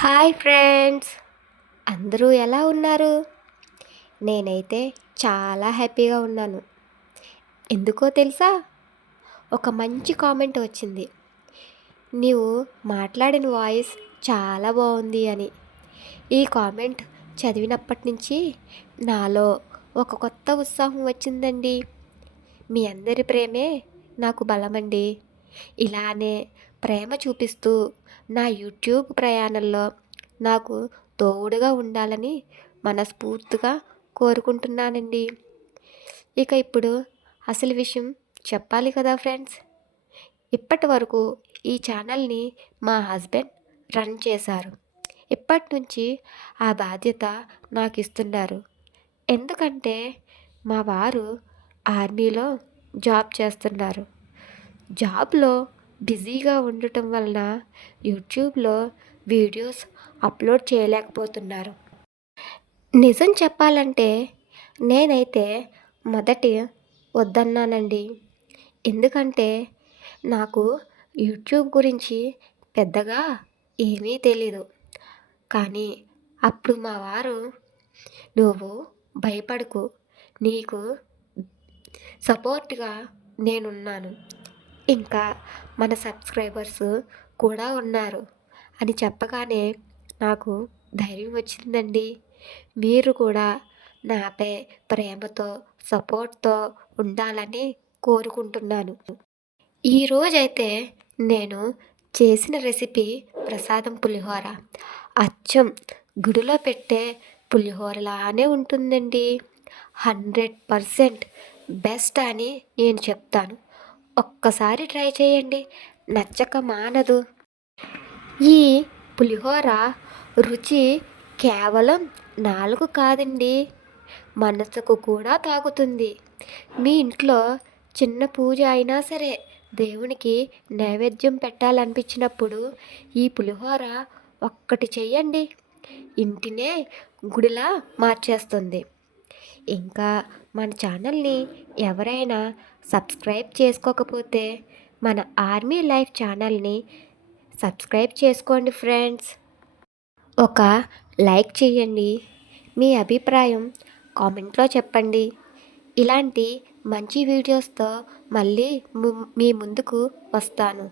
Hi friends, అందరూ ఎలా ఉన్నారు? నేనైతే చాలా హ్యాపీగా ఉన్నాను. ఎందుకో తెలుసా? ఒక మంచి కామెంట్ వచ్చింది. నీవు మాట్లాడిన వాయిస్ చాలా బాగుంది అని. ఈ కామెంట్ చదివినప్పటి నుంచి నాలో ఒక కొత్త ఉత్సాహం వచ్చిందండి. మీ అందరి ప్రేమే నాకు బలమండి. ఇలానే ప్రేమ చూపిస్తూ నా యూట్యూబ్ ప్రయాణంలో నాకు తోడుగా ఉండాలని మనస్ఫూర్తిగా కోరుకుంటున్నానండి. ఇక ఇప్పుడు అసలు విషయం చెప్పాలి కదా ఫ్రెండ్స్. ఇప్పటి వరకు ఈ ఛానల్ని మా హస్బెండ్ రన్ చేశారు. ఇప్పటి నుంచి ఆ బాధ్యత నాకు ఇస్తున్నారు. ఎందుకంటే మా వారు ఆర్మీలో జాబ్ చేస్తున్నారు. జాబ్లో బిజీగా ఉండటం వలన యూట్యూబ్లో వీడియోస్ అప్లోడ్ చేయలేకపోతున్నారు. నిజం చెప్పాలంటే నేనైతే మొదటి వద్దన్నానండి. ఎందుకంటే నాకు యూట్యూబ్ గురించి పెద్దగా ఏమీ తెలీదు. కానీ అప్పుడు మా వారు, నువ్వు భయపడకు, నీకు సపోర్ట్గా నేనున్నాను, ఇంకా మన సబ్స్క్రైబర్స్ కూడా ఉన్నారు అని చెప్పగానే నాకు ధైర్యం వచ్చిందండి. మీరు కూడా నాపై ప్రేమతో సపోర్ట్తో ఉండాలని కోరుకుంటున్నాను. ఈరోజైతే నేను చేసిన రెసిపీ ప్రసాదం పులిహోర. అచ్చం గుడిలో పెట్టే పులిహోరలానే ఉంటుందండి. 100% బెస్ట్ అని నేను చెప్తాను. ఒక్కసారి ట్రై చేయండి, నచ్చక మానదు. ఈ పులిహోర రుచి కేవలం నాలుగు కాదండి, మనసుకు కూడా తాగుతుంది. మీ ఇంట్లో చిన్న పూజ అయినా సరే దేవునికి నైవేద్యం పెట్టాలనిపించినప్పుడు ఈ పులిహోర ఒక్కటి చెయ్యండి, ఇంటినే గుడిలా మార్చేస్తుంది. ఇంకా మన ఛానల్ని ఎవరైనా సబ్స్క్రైబ్ చేసుకోకపోతే మన ఆర్మీ లైఫ్ ఛానల్ని సబ్స్క్రైబ్ చేసుకోండి ఫ్రెండ్స్. ఒక లైక్ చేయండి. మీ అభిప్రాయం కామెంట్లో చెప్పండి. ఇలాంటి మంచి వీడియోస్తో మళ్ళీ మీ ముందుకు వస్తాను.